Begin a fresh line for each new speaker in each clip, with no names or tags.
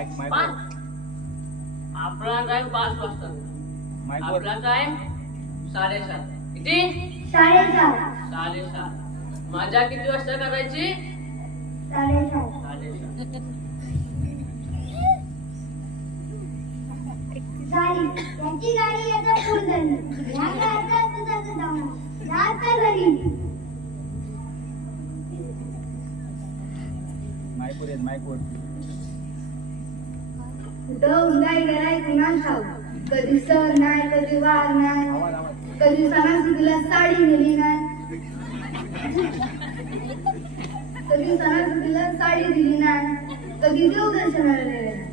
Mic mic
पाच आपला time पाच वाजता.
माईक
आपला टाइम साडेसात. किती?
साडेसात.
साडेसात. मजा किती वाजता करायची?
साडेसात.
साडेसात.
त्याची गाडी येतं फुल झाली. तुझा जाऊन घरी
येत वर.
कुठं गेलाय ठाऊ कधी सर नाही कधी वार नाही कधी सणासुदीला साडी नेली नाही कधी सणासुदीला साडी दिली नाही कधी देवदर्शनाला दर्शन नाही.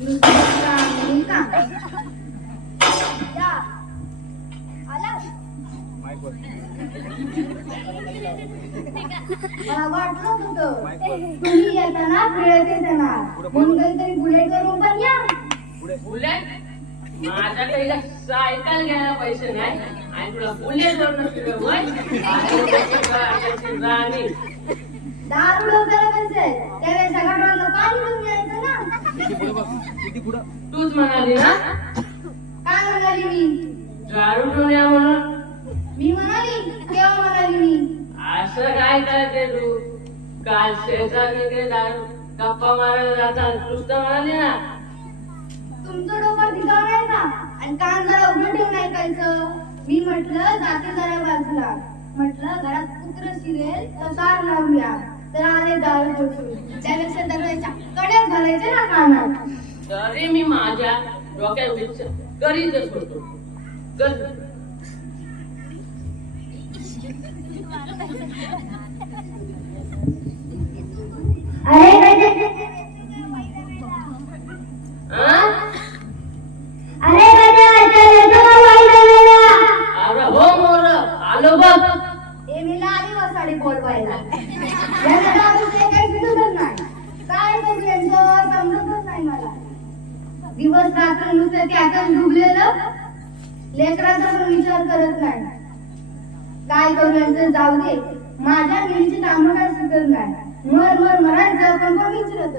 नुसतं काम काम. मला वाटलं होतं.
माईक वर
तुम्ही येताना. म्हणून काहीतरी बुलेट करून पण या.
पुढे
बुलेट माझ्याकडे सायकल घ्यायला पैसे नाही. आणि तुला बुलेट वर फिरवय राणी.
दारू डोक्याला पैसे. त्यावेळेस सगळ्या डोळ्याला पाणी पिऊन यायचं ना.
किती पुढे बघ. किती पुढं?
तूच म्हणाली ना?
काय म्हणाली मी?
दारू घेऊन या म्हणून.
मी म्हणाली मी
असं काय करते तू काल शेजारी ते दारू गप्पा मारायला जातात नुसतं म्हणाली ना.
तुमचं डोकं ठिकाण आहे का आणि कान जरा उघडं ठेवून ऐकायचं. मी म्हटलं जाते जरा बाजूला. म्हटलं घरात कुत्र शिरेल तर लावूया. तर आले दारू बसून त्यापेक्षा दरवाजाच्या कड्यात घालायचे ना कानात.
तरी मी माझ्या डोक्यात करीतच होतो कर
अरे
हा?
अरे
अरे हो मोर आलो बघ.
ए मी लाली वसाडी बोलवायला काय करू यांचं? समजतच नाही मला. दिवस रात्र नुसतं त्यातच डुबलेलं. लेकराचा पण विचार करत नाही. काय करू यांचं? जाऊ दे. माझ्या मुलीची कामं काय सुचत नाही. मर मर मरायचं पण कोण विचारत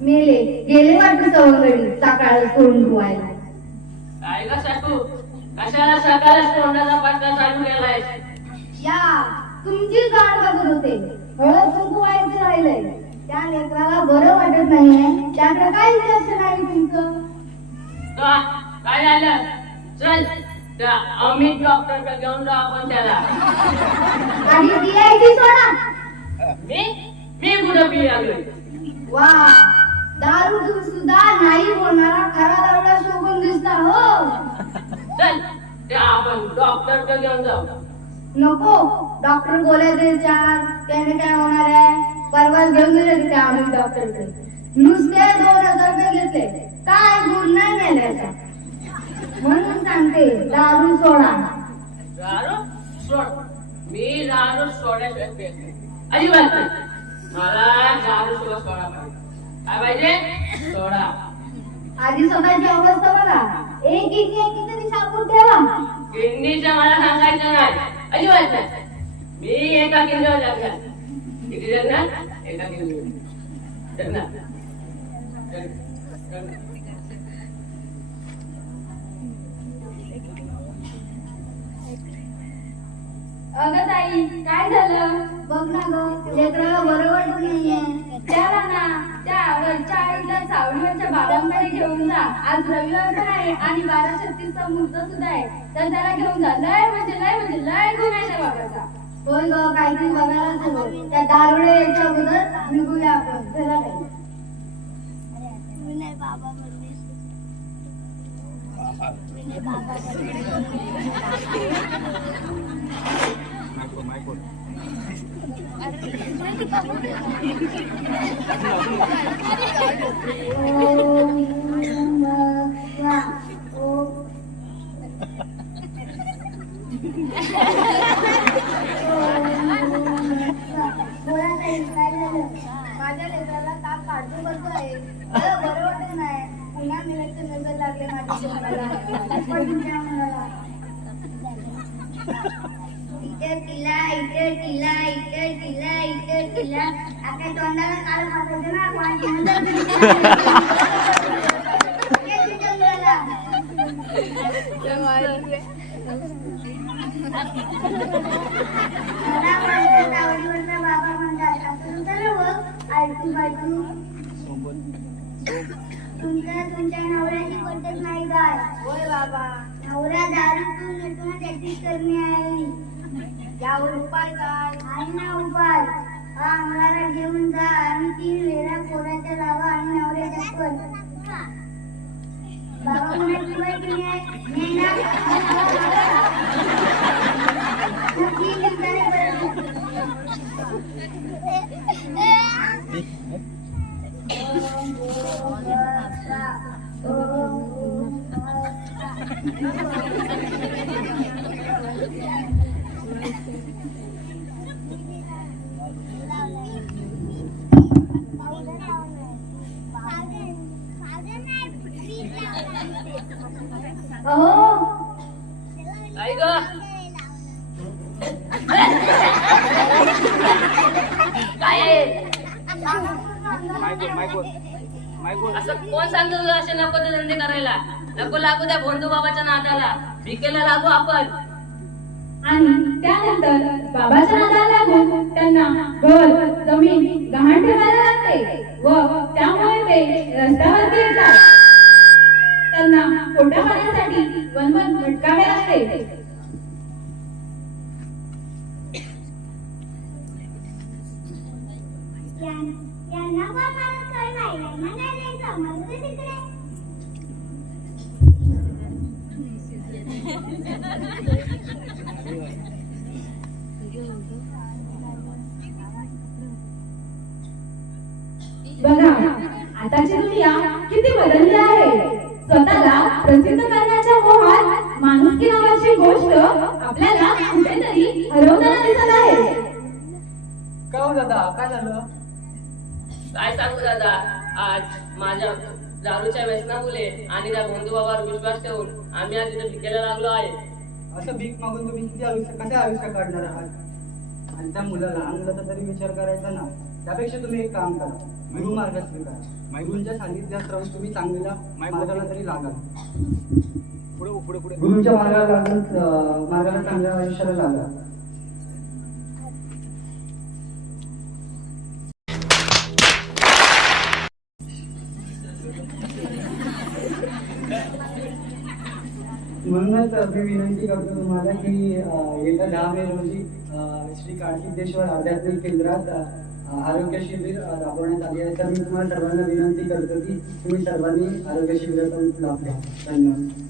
मेले गेले वाटतं सवंगडी सकाळ सोडून धुवायला.
काय साकू कशाला सकाळच तोंडाचा पट्टा चालू केलाय
या तुमची गाड बघत होते. हळद कुंकू व्हायचं राहिलंय. त्या लेकराला बरं वाटत नाहीये. त्याकडे काहीच लक्ष नाही तुमचं?
का काय झालं? चल त्या अमित डॉक्टर घेऊन जाऊ आपण त्याला.
आधी पियायची सोडा.
मी? मी कुठं बी आलोय
वा दारू घेऊन सुद्धा नाही बोलणारा खरा दारुडा शोभून दिसता हो.
चल त्या आपण डॉक्टर घेऊन जाऊ.
नको डॉक्टर गोळ्या द्यायच्या त्याने काय होणार आहे? परवाच घेऊन गेले तिथे आम्ही डॉक्टरकडे नुसते दोन सांगते दारू सोडा.
दारू सोड. मी दारू सोडायशिवाय पेत नाही. अजिबात मला दारू सोडा पाहिजे. काय पाहिजे? सोडा.
आधी स्वतःची अवस्था बघा. एक एक एक तरी सापून ठेवा.
किडनीचं मला सांगायचं नाही. अजिबात नाही. मी एका किल्ल्यावर लागला किती जगणार एका किल्ल्यावर
ताई काय झालं? बघ ना ग लेकराला बरं वाटत नाहीये
त्याला ना त्या वरच्या आईला सावलीवरच्या बाबांकडे घेऊन जा. आज रविवार पण आहे आणि बारा छत्तीसचा मुहूर्त सुद्धा आहे. तर त्याला घेऊन जा. लय म्हणजे लय म्हणजे लय आहे त्या बाबाचा.
होय ग काहीतरी बघायलाच हवं त्या दारुडे यायच्या अगोदर निघूया आपण. चला
माईक वर
माझ्या लेकराला ताप काढतो
बसतो आहे मला बरं वाटत नाही. पुन्हा मी नजर लागले
माझ्या
तुमच्या तुमच्या नवऱ्याची पद्धत नाही काय होय बाबा नवरा दारू पिऊन येतो ना त्याची करणे आहे. यावर उपाय काय? आहे ना उपाय. हा अंगाला घेऊन जा आणि तीन वेळा पोराच्या लावा आणि नवऱ्याच्या कर बाबा कोणाची बायको आहे नाही ना
काय आहे असं कोण सांगतो तुला असे नको ते धंदे करायला? नको लागू त्या भोंदू बाबाच्या नादाला. भिकेला लागू आपण.
आणि त्यानंतर बाबाच्या नादाला जमीन गहाण ठेवायला लागते व त्यामुळे ते रस्त्यावरती येतात. त्यांना पोटा पाण्यासाठी वनवन भटकावे लागते.
यांना पण मदत कर नाही यांना नाही द्यायचं मरू दे तिकडे
बघा आताची दुनिया किती बदलली आहे. स्वतःला प्रसिद्ध करण्याच्या मोहात माणुसकी नावाची गोष्ट आपल्याला कुठेतरी हरवताना दिसत आहे.
का हो दादा? काय झालं?
काय सांगू दादा? आज माझ्या दारूच्या व्यसनामुळे आणि त्या भोंदू बाबावर विश्वास ठेवून आम्ही आज इथे भिकेला लागलो आहे.
असं भीक मागून तुम्ही किती आयुष्य कसे आयुष्य काढणार आहात? आणि त्या मुलाला लहान मुलाचा तरी विचार करायचा ना. त्यापेक्षा तुम्ही एक काम करा. गुरु मार्ग स्वीकारा गुरूंच्या राहून तुम्ही चांगल्या मार्गाला तरी लागाल.
पुढे पुढे पुढे.
गुरुंच्या मार्गाला लागून मार्गाला चांगल्या आयुष्याला लागा. म्हणूनच मी विनंती करतो तुम्हाला की येत्या दहा मे रोजी श्री कार्तिकेश्वर आध्यात्मिक केंद्रात आरोग्य शिबिर राबवण्यात आले आहे. तर मी तुम्हाला सर्वांना विनंती करतो की तुम्ही सर्वांनी आरोग्य शिबिराचा लाभ घ्या. धन्यवाद.